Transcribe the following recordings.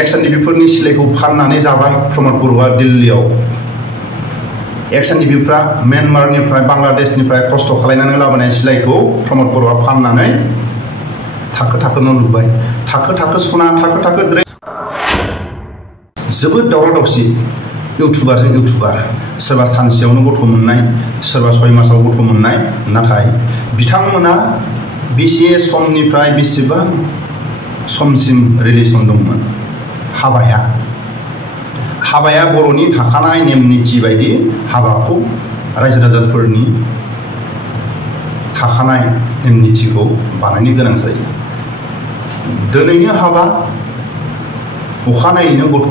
एक्स एनडिपिफोरनि सिलाइखौ फाननानै जाबाय प्रमद बर'आ दिल्लीयाव। एक्स एनडिपिफ्रा म्यानमारनिफ्राय बांलादेशनिफ्राय खस्थ' खालामनानै लाबोनाय सिलाइखौ प्रमद बर'आ फाननानै थाखो थाखो न' लुबाय, थाखो थाखो सना, थाखो थाखो ड्रेस। जोबोद दावराव दावसि इउटुबारजों इउटुबार, सोरबा सानसेयावनो गथ' मोननाय, सोरबा 6 मासाव गथ' मोननाय। नाथाय बिथांमोना बेसे समनिफ्राय बेसेबां समसिम रिलेसन दंमोन। हाबाया बर'नि थाखानाय नेम निथि बायदि हाबाखौ रायजो राजाफोरनि थाखानाय नेम निथिखौ बानायनो गोनां जायो। दिनैनो हाबा, अखानायैनो गथ'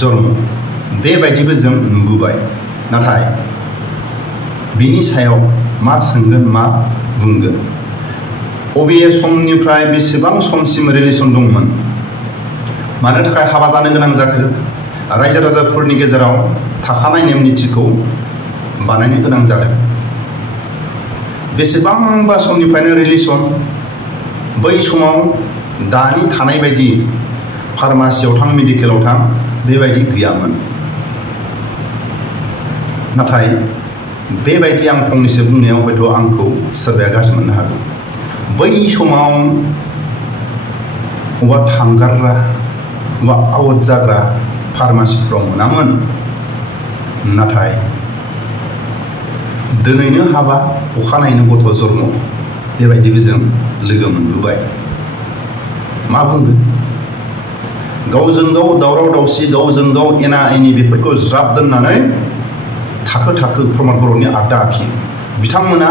जन्म, बेबायदिबो जों नुबोबाय। नाथाय बिनि सायाव मा सोंगोन, मा बुंगोन? अबे समनिफ्राय बेसेबां समसिम रिलेसन दंमोन? मानो थाखाय हाबा जानो गोनां जाखो? रायजो राजाफोरनि गेजेराव थाखानाय नेम निथिखौ बानायनो गोनां जादों। बेसेबांबा समनिफ्रायनो रिलेसन। बै समाव दानि थानाय बायदि फार्मासियाव थां, मेडिकेलाव थां, बेबायदि गैयामोन। नाथाय बेबायदि आं फंनैसो बुंनायाव हयथ' आंखौ सोरबाया गाज्रि मोननो हागौ। बै समाव अबा थांगारग्रा बा आउट जाग्रा फार्मासिफ्राव मोनामोन। नाथाय दिनैनो हाबा, अखानायैनो गथ' जन्म, बेबायदिबो जों लोगो मोनबोबाय। मा बुंगोन? गावजों गाव दावराव दावसि, गावजों गाव एना एनि, बेफोरखौ ज्राब दोननानै थाखो थाखो प्रमद बर'नि आगदा आखि। बिथांमोना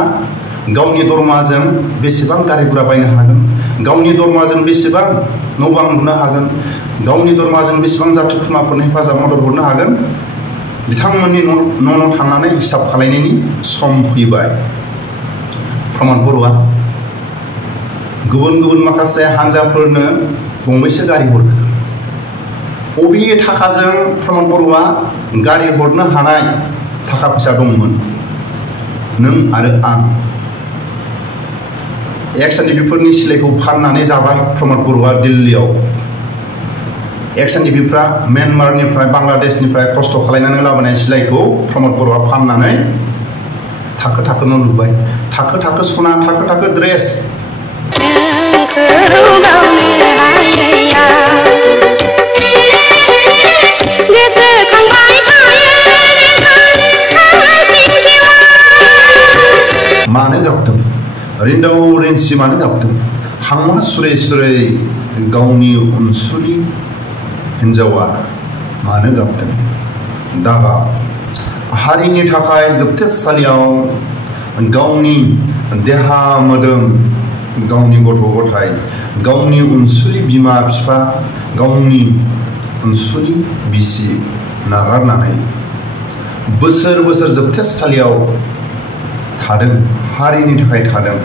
गावनि दरमाजों बेसेबां गारि गुरा बायनो हागोन, गावनि दरमाजों बेसेबां न' बां लुनो हागोन, गावनि दरमाजों बेसेबां जाथि खुरमाफोरनि हेफाजाब मदद हरनो हागोन, बिथांमोननि न' थांनानै हिसाब खालामनायनि सम फैबाय। प्रमद बर'आ गुबुन गुबुन माखासे हान्जाफोरनो गंबैसो गारि हरखो? अबे थाखाजों प्रमद बर'आ गारि हरनो हानाय थाखा फैसा दंमोन? नों आरो आं। एक्स एनडिपिफोरनि सिलाइखौ फाननानै जाबाय प्रमद बर'आ दिल्लीयाव। एक्स एनडिपिफ्रा म्यानमारनिफ्राय बांलादेशनिफ्राय खस्थ' खालामनानै लाबोनाय सिलाइखौ प्रमद बर'आ फाननानै थाखो थाखो न' लुबाय, थाखो थाखो सना, थाखो थाखो ड्रेस। मानो गाबदों? रिन्दाव रिन्सि मानो गाबदों? हांमा सुरै सुरै गावनि अनसुलि हिन्जावा मानो गाबदों? दागा हारिनि थाखाय जोबथेसालियाव गावनि देहा मोदोम, गावनि गथ' गथाय, गावनि अनसुलि बिमा बिफा, गावनि अनसुलि बिसि नागारनानै बोसोर बोसोर जोबथेसालियाव थादों। हारिनि थाखाय थादों,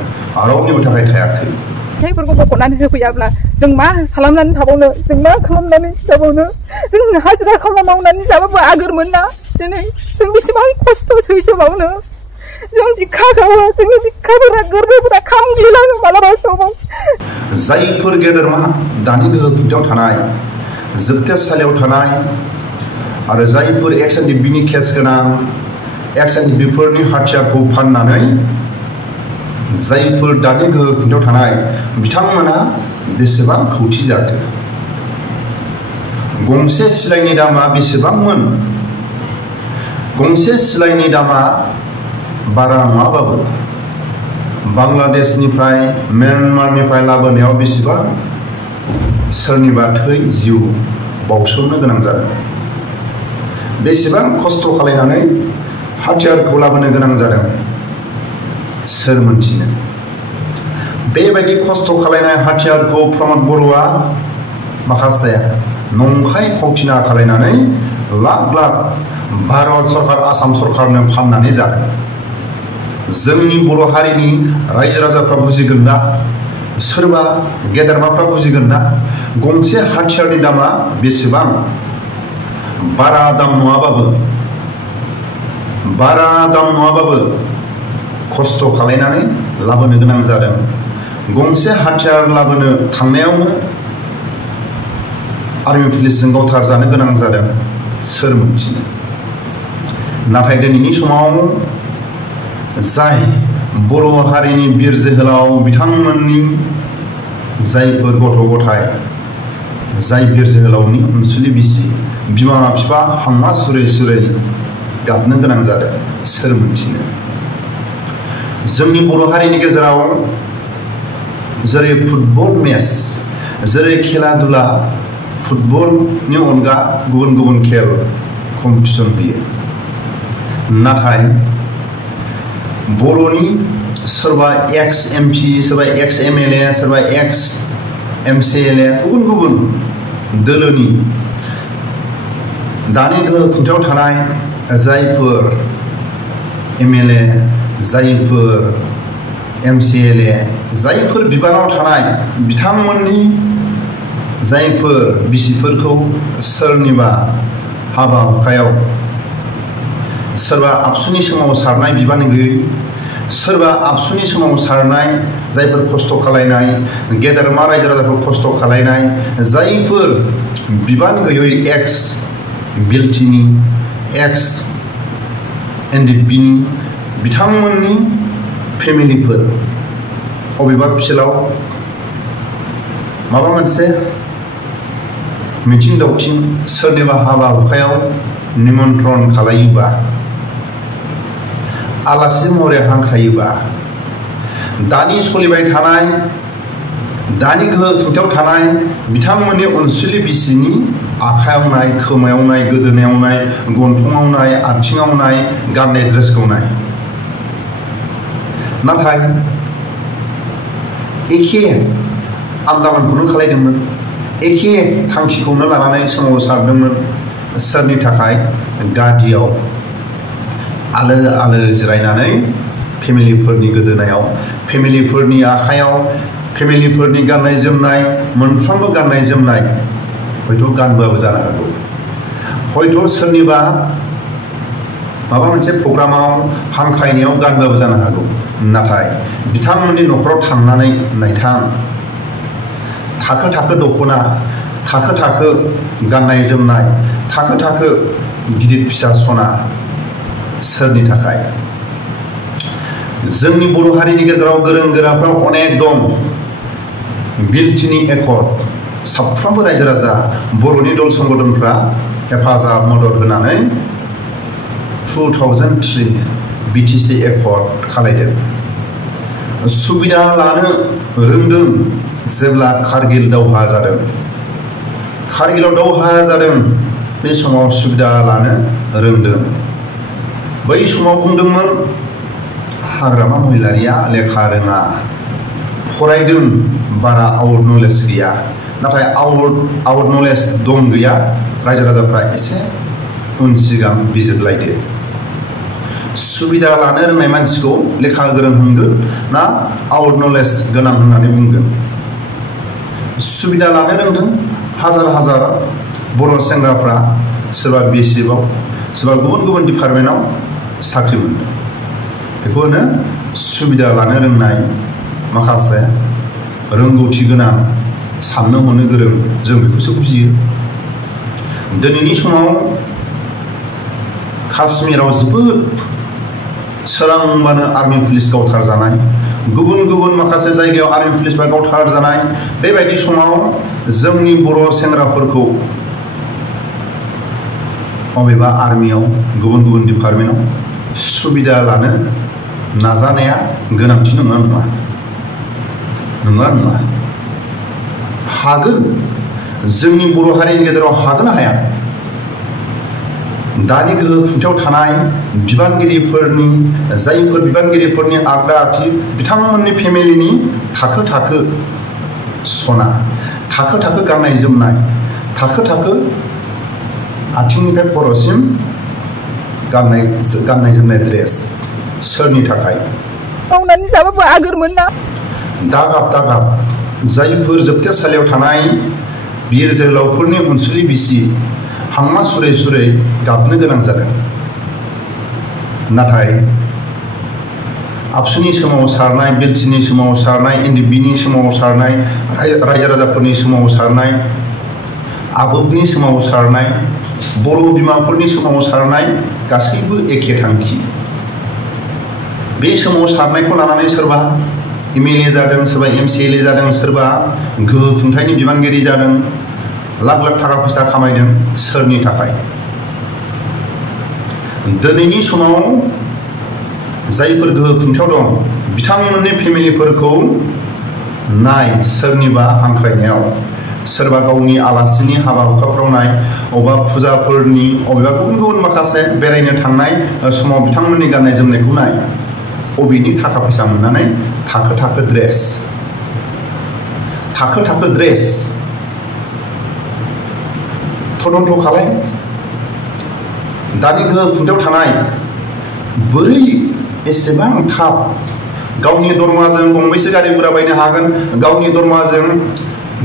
रावनिबो थाखाय थायाखै। फिथाइफोरखौ बख'नानै होफैयाब्ला जों मा खालामनानै थाबावनो? जों मा खालामनानै थाबावनो? जों हाजिरा खामला मावनानै जाबाबो आगोरमोन ना। दिनै जों बेसेबां खस्थ' सैसोबावनो? जों बिखा गावो, जोंनि बिखाफोरा गोरबोफोरा खामग्लिलाङो मालाबा समाव। जायफोर गेदेरमा दानि गोहो खुंथायाव थानाय, जोबथेसालियाव थानाय, आरो जायफोर एक्स एनडिपिनि केस गोनां, एक्स एनडिपिफोरनि हाथियारखौ फाननानै जायफोर दानि गोहो खुंथायाव थानाय, बिथांमोना बेसेबां खौथि जाखो? गंसे सिलाइनि दामा बेसेबांमोन? गंसे सिलाइनि दामा बारा नङाबाबो बांलादेशनिफ्राय, म्यानमारनिफ्राय लाबोनायाव बेसेबां सोरनिबा थै जिउ बावसोमनो गोनां जादों? बेसेबां खस्थ' खालामनानै हाथियारखौ लाबोनो गोनां जादों? सोर मोनथिनो? बेबायदि खस्थ' खालामनाय हाथियारखौ प्रमद बर'आ माखासे नंखाय फावथिना खालामनानै लाख लाख भारत सरकार, आसाम सरकारनो फाननानै जादों। जोंनि बर' हारिनि रायजो राजाफ्रा बुजिगोन ना? सोरबा गेदेरमाफ्रा बुजिगोन ना? गंसे हाथियारनि दामा बेसेबां? बारा दाम नङाबाबो खस्थ' खालामनानै लाबोनो गोनां जादों। गंसे हाथियार लाबोनो थांनायावनो आर्मी पुलिसजों गावथारजानो गोनां जादों सोर मोनथिनो। नाथाय दिनैनि समाव जाय बर' हारिनि बिर जोहोलाव बिथांमोननि जायफोर गथ' गथाय जाय बिर जोहोलावनि अनसुलि बिसि बिमा बिफा हांमा सुरै सुरै गाबनो गोनां जादों सोर मोनथिनो। जोंनि बर' हारिनि गेजेराव जेरै फुटबल मेच जेरै खेला दुला फुटबलनि अनगा गुबुन गुबुन खेल कम्पिटिसन होयो, नाथाय बर'नि सोरबा एक्स MP सोरबा एक्स MLA सोरबा एक्स MCLA गुबुन गुबुन दोलोनि दानि गोहो खुंथायाव थानाय जायफोर MLA जायफोर MCLA जायफोर बिबानाव थानाय बिथांमोननि जायफोर बिसिफोरखौ सोरनिबा हाबा हुखायाव सोरबा आबसुनि सोमावसारनाय बिबान गैयै सोरबा आबसुनि सोमावसारनाय जायफोर खस्थ' खालायनाय गेदेरमा रायजो राजाफोर खस्थ' खालायनाय जायफोर बिबान गैयै एक्स बिएलटिनि एक्स NDPनि बिथांमोननि फेमिलिफोर अबेबा फिल्डआव माबा मोनसे मिथिं दावथिं सोरनिबा हाबा हुखायाव निमन्त्रन खालायोबा आलासि महरै हांख्रायोबा दानि सोलिबाय थानाय दानि गोहो खुंथायाव थानाय बिथांमोननि अनसुलि बिसिनि आखायाव नाय खोमायाव नाय गोदोनायाव नाय गन्थङाव नाय आथिङाव नाय गाननाय ड्रेसखौ नाय, नाथाय एखे आन्दामानखौनो खालायदोंमोन एखे थांखिखौनो लानानै सोमावसारदोंमोन सोरनि थाखाय गादियाव आलो आलो जिरायनानै फेमिलिफोरनि गोदोनायाव फेमिलिफोरनि आखायाव फेमिलिफोरनि गाननाय जोमनाय मोनफ्रोमबो गाननाय जोमनाय हयथ' गानबोआबो जानो हागौ, हयथ' सोरनिबा माबा मोनसे प्रग्रामाव हांख्रायनायाव गानबोआबो जानो हागौ, नाथाय बिथांमोननि न'खराव थांनानै नायथां थाखो थाखो दख'ना थाखो थाखो गाननाय जोमनाय थाखो थाखो गिदिर फिसा सना सोरनि थाखाय। जोंनि बर' हारिनि गेजेराव गोरों गोराफ्रा अनेक दं, बिएलटिनि एकर्ड साफ्रोमबो रायजो राजा बर'नि दल संगठनफ्रा हेफाजाब मदद होनानै 2003 BTC एकर्ड खालायदों। सुबिदा लानो रोंदों जेब्ला कारगिल दावहा जादों, कारगिलाव दावहा जादों बे समाव सुबिदा लानो रोंदों। बै समाव बुंदोंमोन हाग्रामा महिलारिया लेखा रोङा फरायदों बारा आउट नलेज गैया, नाथाय आउट नलेज दं गैया रायजो राजाफ्रा एसे उन सिगां बिजिरलायदो। सुबिदा लानो रोंनाय मानसिखौ लेखा गोरों होनगोन ना आउट नलेज गोनां होननानै बुंगोन। सुबिदा लानो रोंदों हाजार हाजार बर' सेंग्राफ्रा सोरबा BSFआव सोरबा गुबुन गुबुन डिपार्टमेन्टआव साख्रि मोनदों, बेखौ होनो सुबिदा लानो रोंनाय माखासे रोंगौथि गोनां साननो हनो गोरों जों बेखौसो बुजियो। दिनैनि समाव काश्मीराव जोबोद सोरांबानो आर्मी पुलिस गावथार जानाय गुबुन गुबुन माखासे जायगायाव आर्मी पुलिसफ्रा गावथार जानाय बेबायदि समाव जोंनि बर' सेंग्राफोरखौ अबेबा आर्मियाव गुबुन गुबुन डिपार्टमेन्टआव सुबिदा लानो नाजानाया गोनांथि नङा नङा नङा नङा हागोन जोंनि बर' हारिनि गेजेराव हागोन हाया। दानि गोहो खुंथायाव थानाय बिबानगिरिफोरनि जायफोर बिबानगिरिफोरनि आगदा आखि बिथांमोननि फेमिलिनि थाखो थाखो सना थाखो थाखो गाननाय जोमनाय थाखो थाखो आथिंनिफ्राय खर'सिम गाननाय जोमनाय ड्रेस सोरनि थाखाय। मावनानै जाबाबो आगोरमोन ना। दागाब जायफोर जोबथेसालियाव थानाय बिर जोहोलावफोरनि अनसुलि बिसि हांमा सुरै सुरै गाबनो गोनां जादों, नाथाय आबसुनि सोमावसारनाय बिएलटिनि सोमावसारनाय NDPनि सोमावसारनाय रायजो राजाफोरनि सोमावसारनाय आबोबनि सोमावसारनाय बर' बिमाफोरनि सोमावसारनाय गासैबो एखे थांखि। बे सोमावसारनायखौ लानानै सोरबा MLA जादों, सोरबा MCLA जादों, सोरबा गोहो खुंथायनि बिबानगिरि जादों, लाख लाख थाखा फैसा खामायदों। सोरनि थाखाय? दिनैनि समाव जायफोर गोहो खुंथायाव दं बिथांमोननि फेमिलिफोरखौ नाय, सोरनिबा हांख्रायनायाव, सोरबा गावनि आलासिनि हाबा हुखाफ्राव नाय, अबेबा फुजाफोरनि अबेबा गुबुन गुबुन माखासे बेरायनो थांनाय समाव बिथांमोननि गाननाय जोमनायखौ नाय, अबेनि थाखा फैसा मोननानै थाखो थाखो ड्रेस तदन्त खालाय। दानि गोहो खुंथायाव थानाय बोरै एसेबां थाब गावनि दरमाजों गंबैसे गारि गुरा बायनो हागोन, गावनि दरमाजों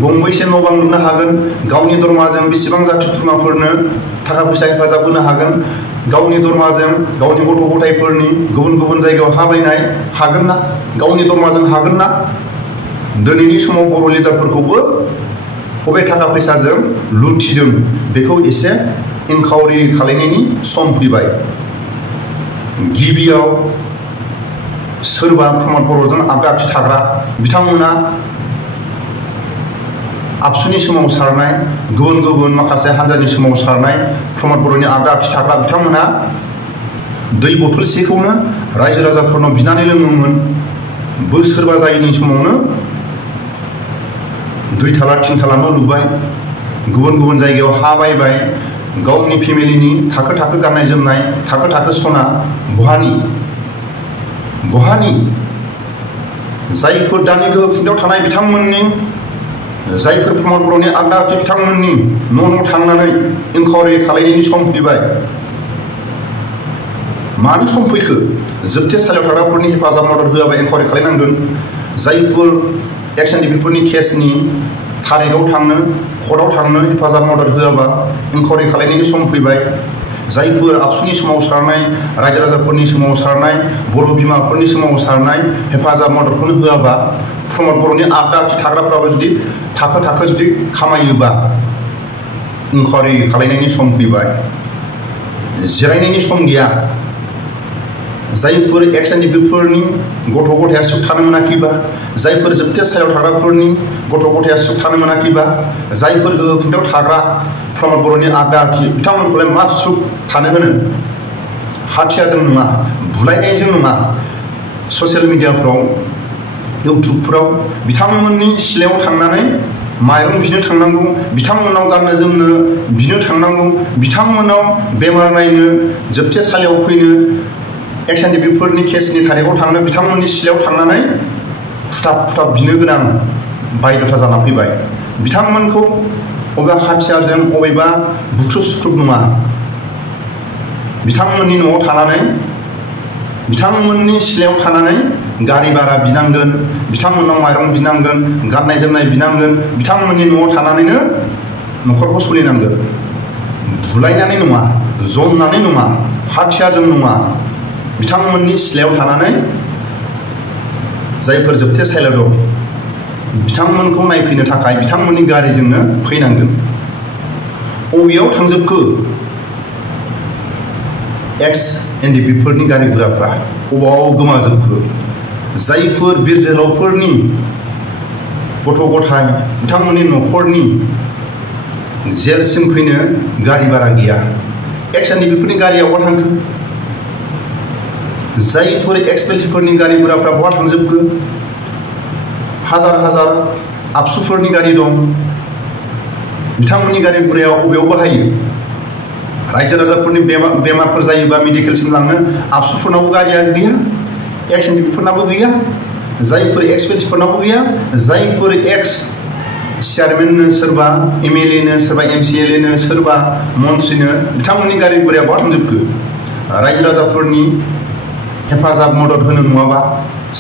गंबैसे न' बां लुनो हागोन, गावनि दरमाजों बेसेबां जाथि खुरमाफोरनो थाखा फैसा हेफाजाब होनो हागोन, गावनि दरमाजों गावनि गथ' गथायफोरनि गुबुन गुबुन जायगायाव हा बायनाय हागोन ना? गावनि दरमाजों हागोन ना? दिनैनि समाव बर' लिडारफोरखौबो बबे थाखा फैसाजों लुथिदों बेखौ एसे इनकाउरि खालामनायनि सम फैबाय। गिबियाव सोरबा प्रमद बर'जों आगदा आगसि थाग्रा बिथांमोना आबसुनि सोमावसारनाय, गुबुन गुबुन माखासे हान्जानि सोमावसारनाय प्रमद बर'नि आगदा आगसि थाग्रा बिथांमोना दै बथलसेखौनो रायजो राजाफोरनाव बिनानै लोङोमोन। बोसोरबा जायैनि समावनो 2 थाला 3 थाला न' लुबाय, गुबुन गुबुन जायगायाव हा बायबाय, गावनि फेमिलिनि थाखो थाखो गाननाय जोमनाय, थाखो थाखो सना बहानि जायफोर दानि गोहो खुंथायाव थानाय बिथांमोननि, जायफोर प्रमद बर'नि आगदा आगसि बिथांमोननि न' थांनानै इनकाउरि खालामनायनि सम फैबाय। मानो सम फैखो? जोबथेसालियाव थाग्राफोरनि हेफाजाब मदद होआबा इनकाउरि खालामनांगोन। जायफोर एक्स-एन-डि-पि फोरनि केसनि थारिखआव थांनो, कर्टआव थांनो हेफाजाब मदद होआबा इनकाउरि खालामनायनि सम फैबाय। जायफोर आबसुनि सोमावसारनाय, रायजो राजाफोरनि सोमावसारनाय, बर' बिमाफोरनि सोमावसारनाय हेफाजाब मददखौनो होआबा प्रमद बर'नि आगदा आगसि थाग्राफ्राबो जुदि थाखो थाखो जुदि खामायोबा इनकाउरि खालामनायनि सम फैबाय। जिरायनायनि सम गैया। जायफोर एक्स-एन-डि-पि फोरनि गथ' गथाया सुख थानो मोनाखैबा, जायफोर जोबथेसालियाव थाग्राफोरनि गथ' गथाया सुख थानो मोनाखैबा, जायफोर गोहो खुंथायाव थाग्रा प्रमद बर'नि आगदा आगसि बिथांमोनखौलाय मा सुख थानो होनो? हाथियारजों नङा, बुलायनायजों नङा, ससियेल मिडियाफ्राव इउटुबफोराव बिथांमोननि सिलायाव थांनानै माइरं बिनो थांनांगौ, बिथांमोनाव गाननो जोमनो बिनो थांनांगौ, बिथांमोनाव बेमार नायनो जोबथेसालियाव फैनो, एक्स-एन-डि-पि फोरनि केसनि थारिखआव थांनो बिथांमोननि सिलायाव थांनानै फुथाब बिनो गोनां बायध'था जाना फैबाय। बिथांमोनखौ अबेबा हाथियारजों अबेबा बुख्रुब सुख्रुब नङा, बिथांमोननि न'आव थानानै, बिथांमोननि सिलायाव थानानै गारि भारा बिनांगोन, बिथांमोननाव माइरं बिनांगोन, गाननाय जोमनाय बिनांगोन, बिथांमोननि न'आव थानानैनो न'खरखौ सोलिनांगोन। बुलायनानै नङा, जमनानै नङा, हाथियारजों नङा, बिथांमोननि सिलायाव थानानै जायफोर जोबथेसालियाव दं बिथांमोनखौ नायफैनो थाखाय बिथांमोननि गारिजोंनो फैनांगोन। अबेयाव थांजोबखो एक्स-एन-डि-पि फोरनि गारि गुराफ्रा? अबाव गोमाजोबखो? जायफोर बिर जोहोलावफोरनि गथ' गथाय बिथांमोननि न'खरनि जेलसिम फैनो गारि भारा गैया। एक्स-एन-डि-पि फोरनि गारिया बहा थांखो? जायफोर एक्स-एल-टि-फोरनि गारि गुराफ्रा बहा थांजोबखो? हाजार हाजार आबसुफोरनि गारि दं, बिथांमोननि गारि गुराया अबेयाव बाहायो? रायजो राजाफोरनि बेमारफोर जायोबा मेडिकेलसिम लांनो आबसुफोरनावबो गारिया गैया, एक्स-एन-डि-पि फोरनाबो गैया, जायफोर एक्स-एल-टि-फोरनावबो गैया, जायफोर एक्स चेयारमेननो, सोरबा MLA नो, सोरबा MCLA नो, सोरबा मन्थ्रिनो बिथांमोननि गारि गुराया बहा थांजोबखो? रायजो राजाफोरनि हेफाजाब मदद होनो नङाबा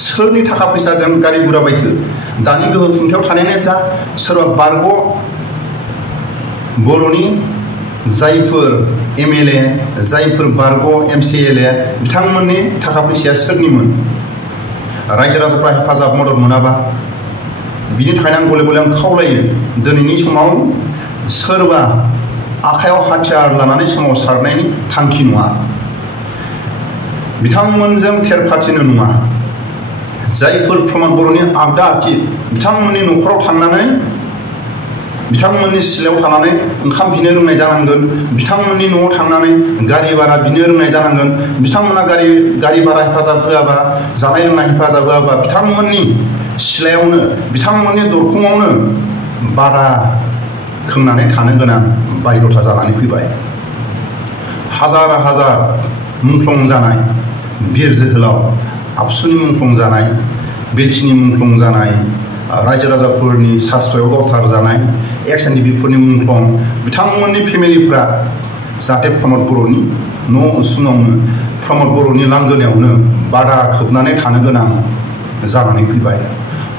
सोरनि थाखा फैसाजों गारि गुरा बायखो? दानि गोहो खुंथायाव थानायानो जा, सोरबा बारग' बर'नि जायफोर MLA, जायफोर बारग' MCLA बिथांमोननि थाखा फैसाया सोरनिमोन? रायजो राजाफ्रा हेफाजाब मदद मोनाबा। बिनि थाखायनो आं गले गले खावलायो, दिनैनि समाव सोरबा आखायाव हाथियार लानानै सोमावसारनायनि थांखि नङा। बिथांमोनजों थेरफाथिनो नङा। जायफोर प्रमद बर'नि आगदा आखि बिथांमोननि न'खराव थांनानै बिथांमोननि सिलायाव थानानै ओंखाम बिनो रोंनाय जानांगोन। बिथांमोननि न'आव थांनानै गारि भारा बिनो रोंनाय जानांगोन। बिथांमोना गारि भारा हेफाजाब होआबा, जानाय लोंनाय हेफाजाब होआबा बिथांमोननि सिलायावनो बिथांमोननि दरखङावनो बादा खोंनानै थानो गोनां बायध'था जानानै फैबाय। हाजार हाजार मुंख्लं जानाय बिर जोहोलाव आबसुनि मुंख्लं जानाय, बिटिनि मुंख्लं जानाय, रायजो राजाफोरनि सास्थ्रयाव गावथार जानाय, एक्स एनडिपिफोरनि मुंख्लं बिथांमोननि फेमिलिफ्रा जाहाथे प्रमद बर'नि न' उसुङावनो, प्रमद बर'नि लांगोनायावनो बादा खोबनानै थानो गोनां जानानै फैबाय।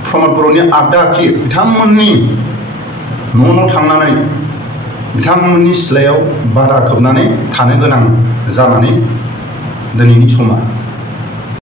प्रमद बर'नि आगदा आखि बिथांमोननि न' थांनानै बिथांमोननि सिलायाव बादा खोबनानै थानो गोनां जानानै दिनैनि समा